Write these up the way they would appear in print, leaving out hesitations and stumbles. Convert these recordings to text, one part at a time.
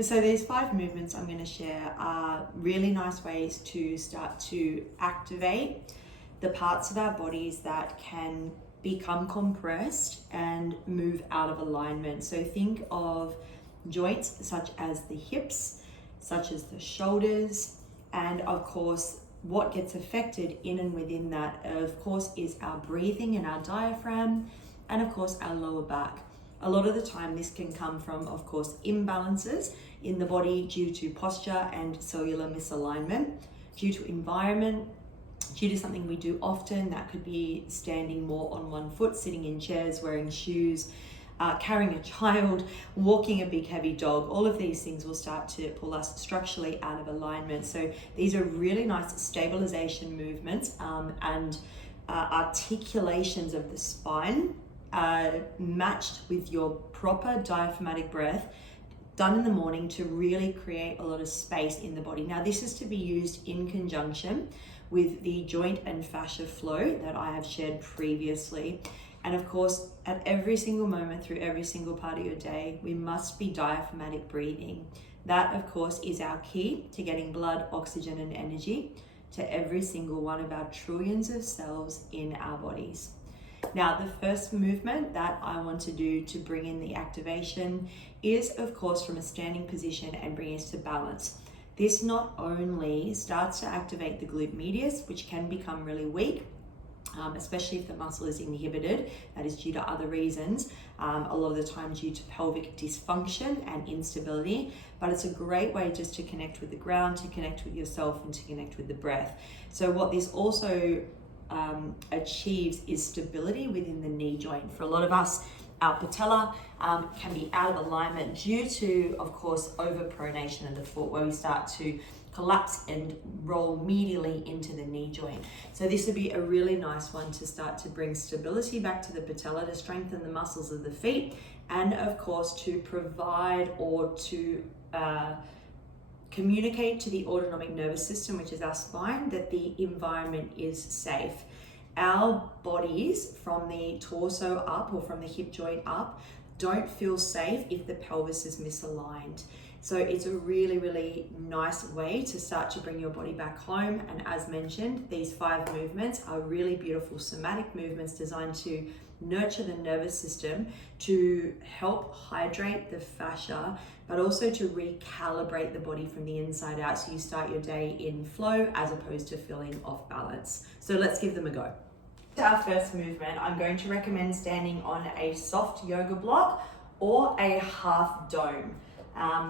So these 5 movements I'm going to share are really nice ways to start to activate the parts of our bodies that can become compressed and move out of alignment. So think of joints such as the hips, such as the shoulders, and of course what gets affected in and within that, of course, is our breathing and our diaphragm, and of course our lower back. A lot of the time this can come from, of course, imbalances in the body due to posture and cellular misalignment, due to environment, due to something we do often. That could be standing more on one foot, sitting in chairs, wearing shoes, carrying a child, walking a big heavy dog. All of these things will start to pull us structurally out of alignment. So these are really nice stabilization movements and articulations of the spine matched with your proper diaphragmatic breath done in the morning to really create a lot of space in the body. Now this is to be used in conjunction with the joint and fascia flow that I have shared previously. And of course, at every single moment through every single part of your day, we must be diaphragmatic breathing. That, of course, is our key to getting blood, oxygen, and energy to every single one of our trillions of cells in our bodies. Now, the first movement that I want to do to bring in the activation is, of course, from a standing position and bring us to balance. This not only starts to activate the glute medius, which can become really weak, especially if the muscle is inhibited, that is due to other reasons, a lot of the time due to pelvic dysfunction and instability, but it's a great way just to connect with the ground, to connect with yourself, and to connect with the breath. So what this also achieves is stability within the knee joint. For a lot of us, our patella can be out of alignment due to, of course, overpronation of the foot, where we start to collapse and roll medially into the knee joint. So this would be a really nice one to start to bring stability back to the patella, to strengthen the muscles of the feet, and of course to provide or to communicate to the autonomic nervous system, which is our spine, that the environment is safe. Our bodies from the torso up or from the hip joint up don't feel safe if the pelvis is misaligned. So it's a really, really nice way to start to bring your body back home. And as mentioned, these 5 movements are really beautiful somatic movements designed to nurture the nervous system, to help hydrate the fascia, but also to recalibrate the body from the inside out, so you start your day in flow as opposed to feeling off balance. So let's give them a go. Our first movement, I'm going to recommend standing on a soft yoga block or a half dome.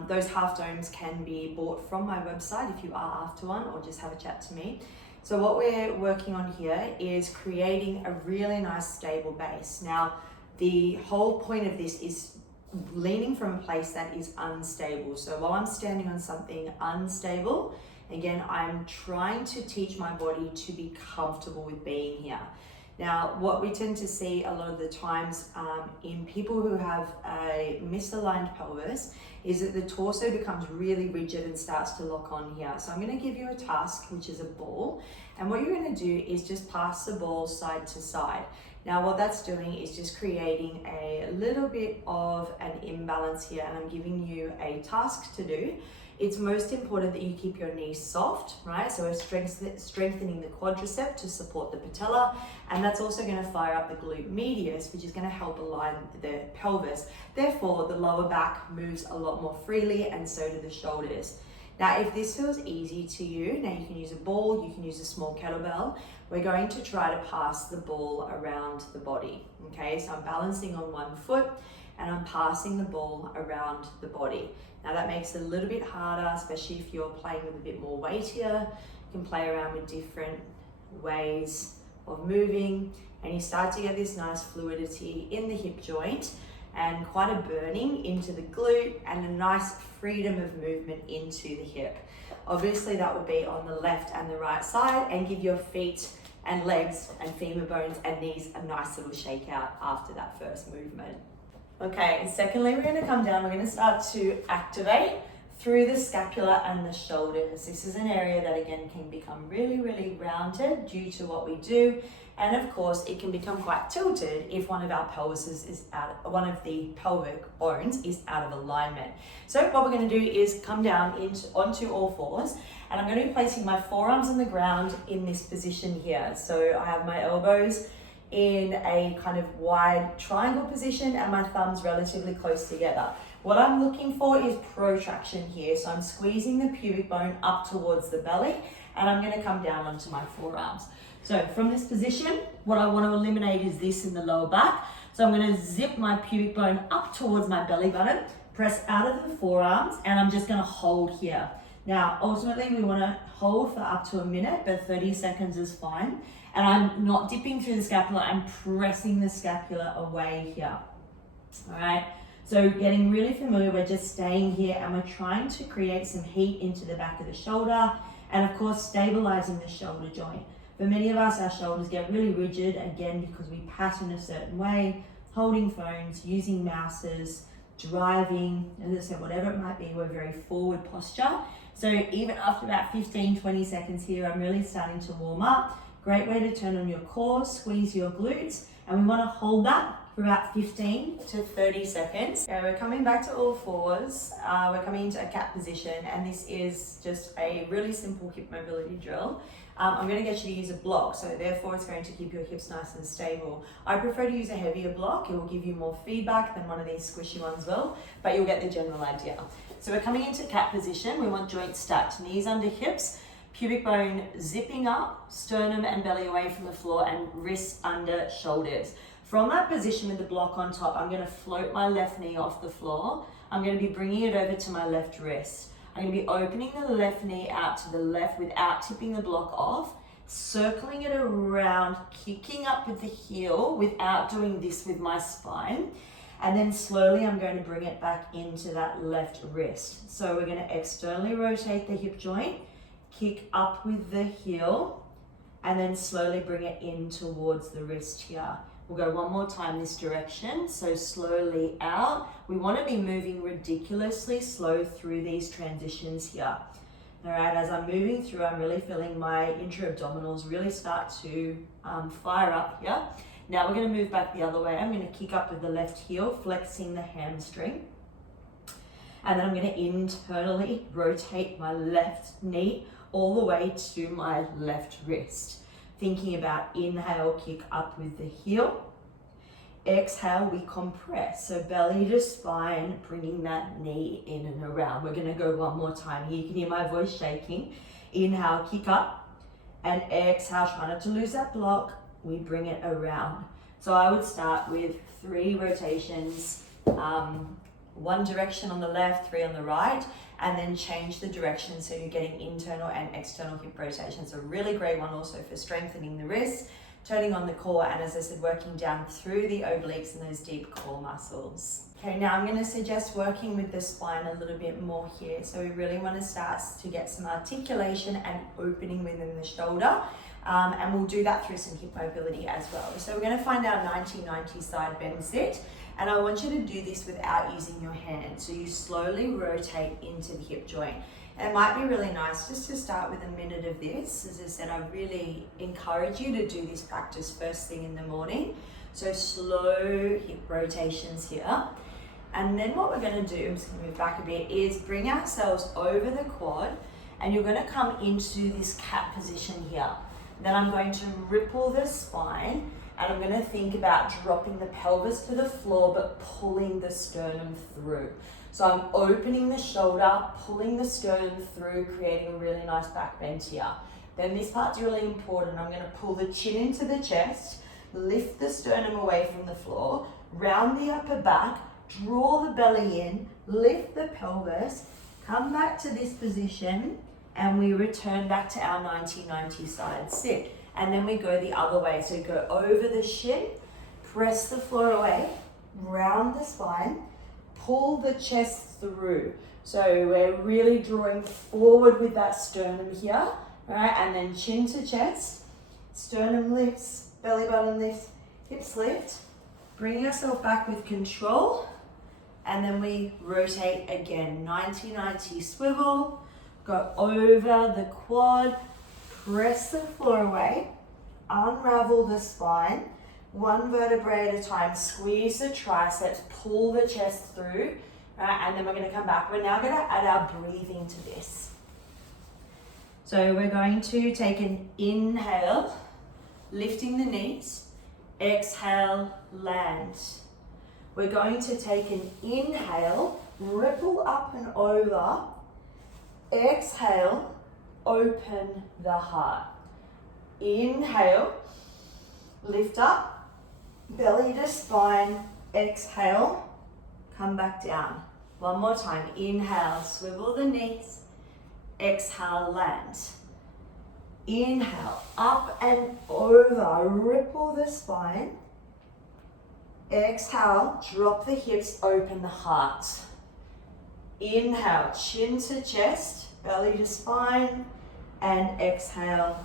Those half domes can be bought from my website if you are after one, or just have a chat to me. So what we're working on here is creating a really nice stable base. Now, the whole point of this is leaning from a place that is unstable. So while I'm standing on something unstable, again, I'm trying to teach my body to be comfortable with being here. Now, what we tend to see a lot of the times in people who have a misaligned pelvis is that the torso becomes really rigid and starts to lock on here. So I'm going to give you a task, which is a ball. And what you're going to do is just pass the ball side to side. Now, what that's doing is just creating a little bit of an imbalance here. And I'm giving you a task to do. It's most important that you keep your knees soft, right? So we're strengthening the quadricep to support the patella, and that's also going to fire up the glute medius, which is going to help align the pelvis. Therefore, the lower back moves a lot more freely, and so do the shoulders. Now, if this feels easy to you, now you can use a ball, you can use a small kettlebell. We're going to try to pass the ball around the body, okay? So I'm balancing on one foot, and I'm passing the ball around the body. Now that makes it a little bit harder, especially if you're playing with a bit more weight here. You can play around with different ways of moving, and you start to get this nice fluidity in the hip joint and quite a burning into the glute and a nice freedom of movement into the hip. Obviously that would be on the left and the right side, and give your feet and legs and femur bones and knees a nice little shake out after that first movement. Okay, and secondly, we're going to come down. We're going to start to activate through the scapula and the shoulders. This is an area that again can become really, really rounded due to what we do And of course, it can become quite tilted if one of our pelvises is one of the pelvic bones is out of alignment. So what we're going to do is come down onto all fours, and I'm going to be placing my forearms on the ground in this position here. So I have my elbows in a kind of wide triangle position and my thumbs relatively close together. What I'm looking for is protraction here. So I'm squeezing the pubic bone up towards the belly, and I'm going to come down onto my forearms. So from this position, what I want to eliminate is this in the lower back. So I'm going to zip my pubic bone up towards my belly button, press out of the forearms, and I'm just going to hold here. Now, ultimately, we want to hold for up to a minute, but 30 seconds is fine. And I'm not dipping through the scapula, I'm pressing the scapula away here. All right, so getting really familiar, we're just staying here and we're trying to create some heat into the back of the shoulder, and of course, stabilizing the shoulder joint. For many of us, our shoulders get really rigid, again, because we pattern a certain way, holding phones, using mouses, driving, as I said, whatever it might be, we're very forward posture. So even after about 15, 20 seconds here, I'm really starting to warm up. Great way to turn on your core, squeeze your glutes, and we want to hold that for about 15 to 30 seconds. Okay, we're coming back to all fours. We're coming into a cat position, and this is just a really simple hip mobility drill. I'm going to get you to use a block, so therefore it's going to keep your hips nice and stable. I prefer to use a heavier block. It will give you more feedback than one of these squishy ones will, but you'll get the general idea. So we're coming into cat position. We want joints stacked, knees under hips, pubic bone zipping up, sternum and belly away from the floor, and wrists under shoulders. From that position with the block on top, I'm going to float my left knee off the floor. I'm going to be bringing it over to my left wrist. I'm going to be opening the left knee out to the left without tipping the block off, circling it around, kicking up with the heel without doing this with my spine. And then slowly I'm going to bring it back into that left wrist. So we're going to externally rotate the hip joint, kick up with the heel, and then slowly bring it in towards the wrist here. We'll go one more time this direction, so slowly out. We want to be moving ridiculously slow through these transitions here. All right, as I'm moving through, I'm really feeling my intra-abdominals really start to fire up here. Now we're going to move back the other way. I'm going to kick up with the left heel, flexing the hamstring. And then I'm going to internally rotate my left knee all the way to my left wrist. Thinking about inhale, kick up with the heel. Exhale, we compress. So belly to spine, bringing that knee in and around. We're going to go one more time here. You can hear my voice shaking. Inhale, kick up. And exhale, try not to lose that block. We bring it around. So I would start with 3 rotations, one direction on the left, 3 on the right, and then change the direction so you're getting internal and external hip rotations. A really great one also for strengthening the wrists, turning on the core, and as I said, working down through the obliques and those deep core muscles. Okay, now I'm going to suggest working with the spine a little bit more here. So we really want to start to get some articulation and opening within the shoulder. And we'll do that through some hip mobility as well. So we're going to find our 90-90 side bend sit. And I want you to do this without using your hand. So you slowly rotate into the hip joint. And it might be really nice just to start with a minute of this. As I said, I really encourage you to do this practice first thing in the morning. So slow hip rotations here. And then what we're going to do, I'm just going to move back a bit, is bring ourselves over the quad. And you're going to come into this cat position here. Then I'm going to ripple the spine, and I'm going to think about dropping the pelvis to the floor, but pulling the sternum through. So I'm opening the shoulder, pulling the sternum through, creating a really nice back bend here. Then this part's really important. I'm going to pull the chin into the chest, lift the sternum away from the floor, round the upper back, draw the belly in, lift the pelvis, come back to this position, and we return back to our 90-90 side sit. And then we go the other way. So go over the shin, press the floor away, round the spine, pull the chest through. So we're really drawing forward with that sternum here, right? And then chin to chest, sternum lifts, belly button lifts, hips lift. Bring yourself back with control. And then we rotate again, 90-90 swivel. Go over the quad, press the floor away, unravel the spine, one vertebrae at a time. Squeeze the triceps, pull the chest through, right? And then we're gonna come back. We're now gonna add our breathing to this. So we're going to take an inhale, lifting the knees, exhale, land. We're going to take an inhale, ripple up and over, exhale, open the heart. Inhale, lift up, belly to spine, exhale, come back down. One more time, inhale, swivel the knees, exhale, land. Inhale, up and over, ripple the spine. Exhale, drop the hips, open the heart. Inhale, chin to chest, belly to spine, and exhale,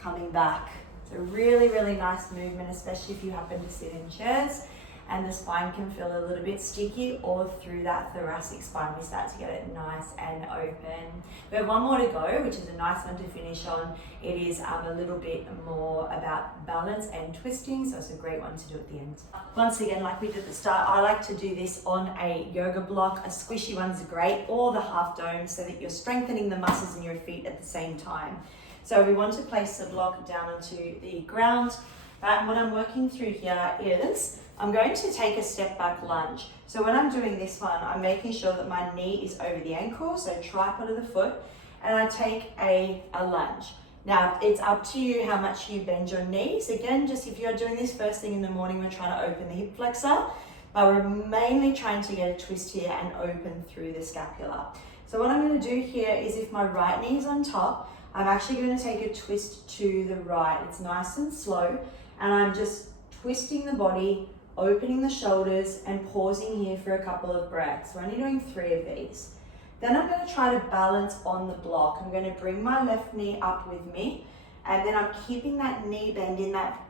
coming back. It's a really, really nice movement, especially if you happen to sit in chairs and the spine can feel a little bit sticky, or through that thoracic spine, we start to get it nice and open. We have one more to go, which is a nice one to finish on. It is a little bit more about balance and twisting, so it's a great one to do at the end. Once again, like we did at the start, I like to do this on a yoga block. A squishy one's great, or the half dome, so that you're strengthening the muscles in your feet at the same time. So we want to place the block down onto the ground. And what I'm working through here is I'm going to take a step back lunge. So when I'm doing this one, I'm making sure that my knee is over the ankle, so tripod of the foot, and I take a lunge. Now, it's up to you how much you bend your knees. Again, just if you're doing this first thing in the morning, we're trying to open the hip flexor, but we're mainly trying to get a twist here and open through the scapula. So what I'm going to do here is, if my right knee is on top, I'm actually going to take a twist to the right. It's nice and slow, and I'm just twisting the body, opening the shoulders, and pausing here for a couple of breaths. We're only doing 3 of these. Then I'm going to try to balance on the block. I'm going to bring my left knee up with me, and then I'm keeping that knee bend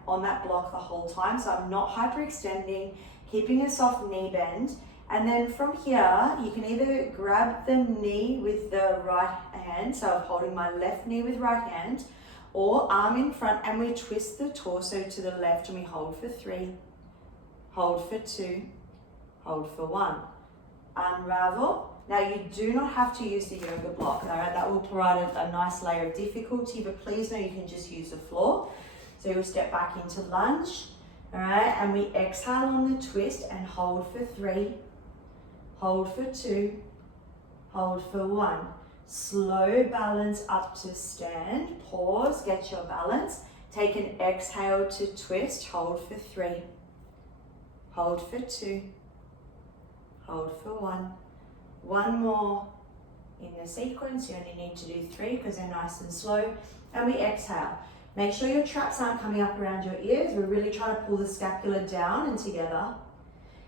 on that block the whole time. So I'm not hyperextending, keeping a soft knee bend. And then from here, you can either grab the knee with the right hand, so I'm holding my left knee with right hand, or arm in front, and we twist the torso to the left, and we hold for 3, hold for 2, hold for 1. Unravel. Now, you do not have to use the yoga block, all right? That will provide a nice layer of difficulty, but please know you can just use the floor. So you'll step back into lunge, all right? And we exhale on the twist and hold for 3, hold for 2, hold for 1. Slow balance up to stand, pause, get your balance. Take an exhale to twist, hold for 3, hold for 2, hold for 1. One more in the sequence. You only need to do 3 because they're nice and slow. And we exhale. Make sure your traps aren't coming up around your ears. We're really trying to pull the scapula down and together.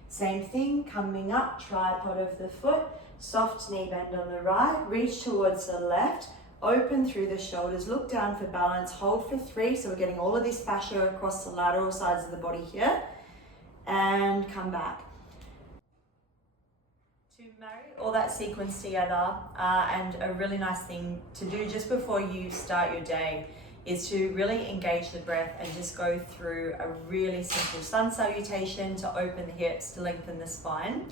Same thing, coming up, tripod of the foot, soft knee bend on the right, reach towards the left, open through the shoulders, look down for balance, hold for 3. So we're getting all of this fascia across the lateral sides of the body here. And come back. To marry all that sequence together, and a really nice thing to do just before you start your day is to really engage the breath and just go through a really simple sun salutation to open the hips, to lengthen the spine,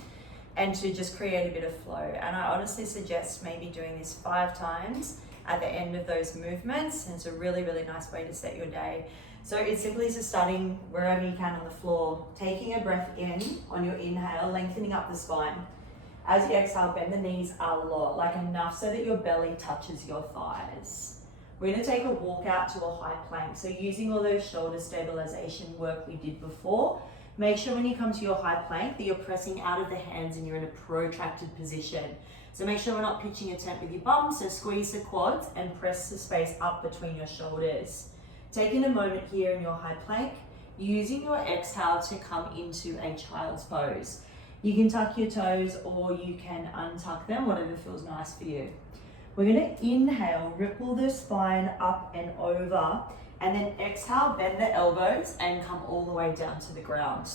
and to just create a bit of flow. And I honestly suggest maybe doing this 5 times at the end of those movements, and it's a really, really nice way to set your day. So it's simply just starting wherever you can on the floor, taking a breath in on your inhale, lengthening up the spine. As you exhale, bend the knees a lot, like enough so that your belly touches your thighs. We're going to take a walk out to a high plank. So using all those shoulder stabilization work we did before, make sure when you come to your high plank that you're pressing out of the hands and you're in a protracted position. So make sure we're not pitching a tent with your bum, so squeeze the quads and press the space up between your shoulders. Taking a moment here in your high plank, using your exhale to come into a child's pose. You can tuck your toes or you can untuck them, whatever feels nice for you. We're going to inhale, ripple the spine up and over, and then exhale, bend the elbows and come all the way down to the ground.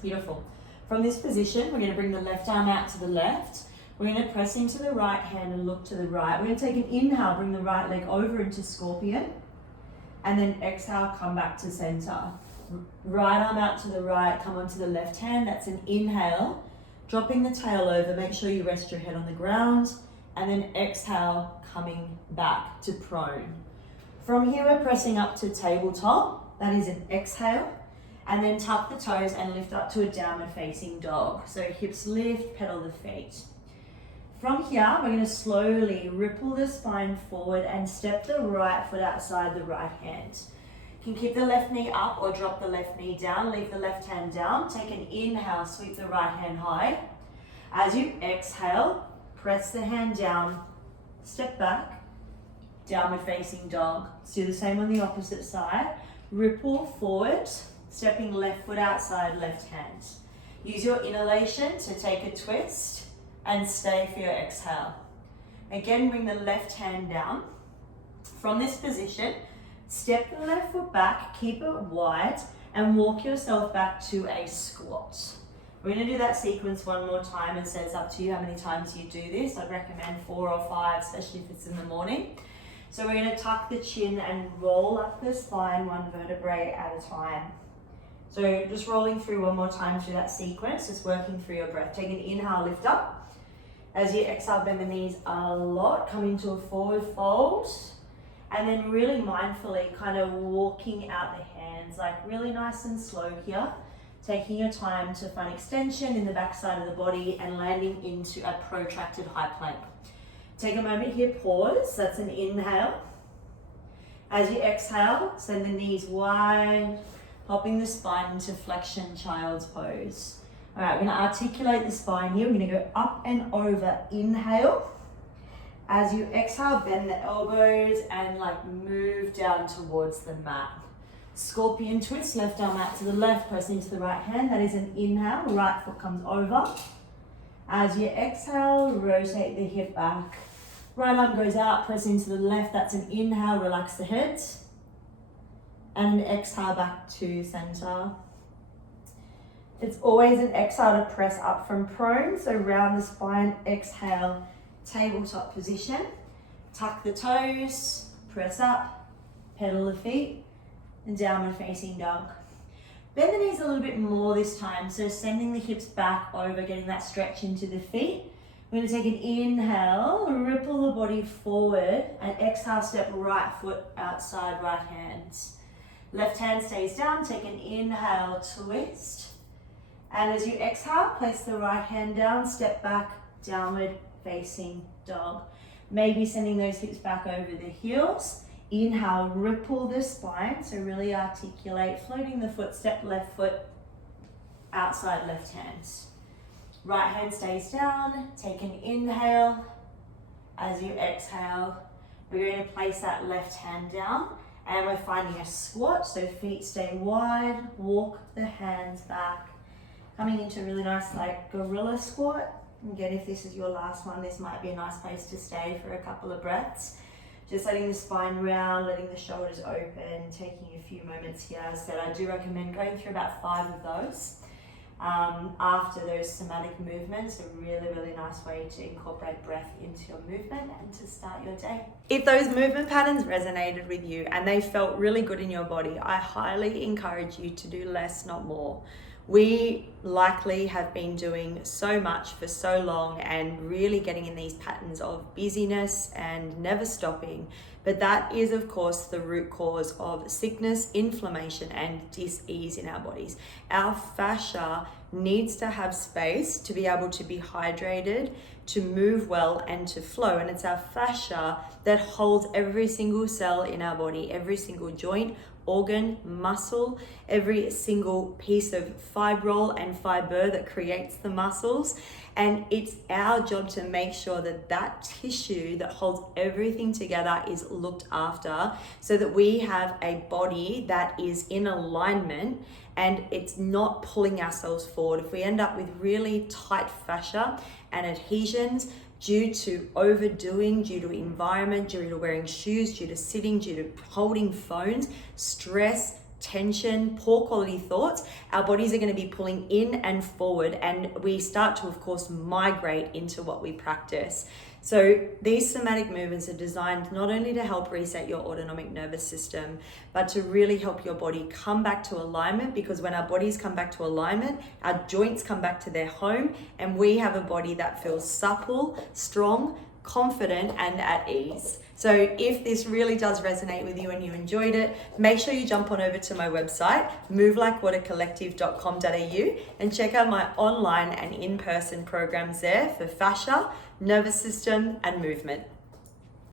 Beautiful. From this position, we're going to bring the left arm out to the left. We're going to press into the right hand and look to the right. We're going to take an inhale, bring the right leg over into scorpion. And then exhale, come back to center. Right arm out to the right, come onto the left hand. That's an inhale. Dropping the tail over, make sure you rest your head on the ground. And then exhale, coming back to prone. From here, we're pressing up to tabletop. That is an exhale. And then tuck the toes and lift up to a downward facing dog. So hips lift, pedal the feet. From here, we're going to slowly ripple the spine forward and step the right foot outside the right hand. You can keep the left knee up or drop the left knee down. Leave the left hand down. Take an inhale, sweep the right hand high. As you exhale, press the hand down, step back, downward facing dog. Let's do the same on the opposite side. Ripple forward, stepping left foot outside left hand. Use your inhalation to take a twist and stay for your exhale. Again, bring the left hand down. From this position, step the left foot back, keep it wide, and walk yourself back to a squat. We're going to do that sequence one more time, and so it's up to you how many times you do this. I'd recommend 4 or 5, especially if it's in the morning. So we're going to tuck the chin and roll up the spine one vertebrae at a time. So just rolling through one more time through that sequence, just working through your breath. Take an inhale, lift up. As you exhale, bend the knees a lot, come into a forward fold. And then really mindfully kind of walking out the hands, like really nice and slow here. Taking your time to find extension in the back side of the body and landing into a protracted high plank. Take a moment here, pause. That's an inhale. As you exhale, send the knees wide, popping the spine into flexion, child's pose. All right, we're going to articulate the spine here. We're going to go up and over, inhale. As you exhale, bend the elbows and like move down towards the mat. Scorpion twist, left arm out to the left, press into the right hand. That is an inhale, right foot comes over. As you exhale, rotate the hip back. Right arm goes out, press into the left. That's an inhale, relax the head. And an exhale back to center. It's always an exhale to press up from prone. So round the spine, exhale, tabletop position. Tuck the toes, press up, pedal the feet, and downward facing dog. Bend the knees a little bit more this time. So sending the hips back over, getting that stretch into the feet. We're going to take an inhale, ripple the body forward, and exhale, step right foot outside right hand. Left hand stays down, take an inhale, twist. And as you exhale, place the right hand down, step back, downward facing dog. Maybe sending those hips back over the heels. Inhale, ripple the spine, so really articulate, floating the foot, step left foot, outside left hand. Right hand stays down, take an inhale. As you exhale, we're going to place that left hand down and we're finding a squat, so feet stay wide, walk the hands back. Coming into a really nice like gorilla squat. Again, if this is your last one, this might be a nice place to stay for a couple of breaths. Just letting the spine round, letting the shoulders open, taking a few moments here. As I said, I do recommend going through about 5 of those. After those somatic movements, a really, really nice way to incorporate breath into your movement and to start your day. If those movement patterns resonated with you and they felt really good in your body, I highly encourage you to do less, not more. We likely have been doing so much for so long and really getting in these patterns of busyness and never stopping. But that is, of course, the root cause of sickness, inflammation, and dis-ease in our bodies. Our fascia needs to have space to be able to be hydrated, to move well, and to flow. And it's our fascia that holds every single cell in our body, every single joint, organ, muscle, every single piece of fibril and fiber that creates the muscles. And it's our job to make sure that that tissue that holds everything together is looked after so that we have a body that is in alignment and it's not pulling ourselves forward. If we end up with really tight fascia and adhesions due to overdoing, due to environment, due to wearing shoes, due to sitting, due to holding phones, stress, tension, poor quality thoughts, our bodies are going to be pulling in and forward, and we start to, of course, migrate into what we practice. So these somatic movements are designed not only to help reset your autonomic nervous system, but to really help your body come back to alignment, because when our bodies come back to alignment, our joints come back to their home, and we have a body that feels supple, strong, confident, and at ease. So if this really does resonate with you and you enjoyed it, make sure you jump on over to my website, movelikewatercollective.com.au, and check out my online and in-person programs there for fascia, nervous system, and movement.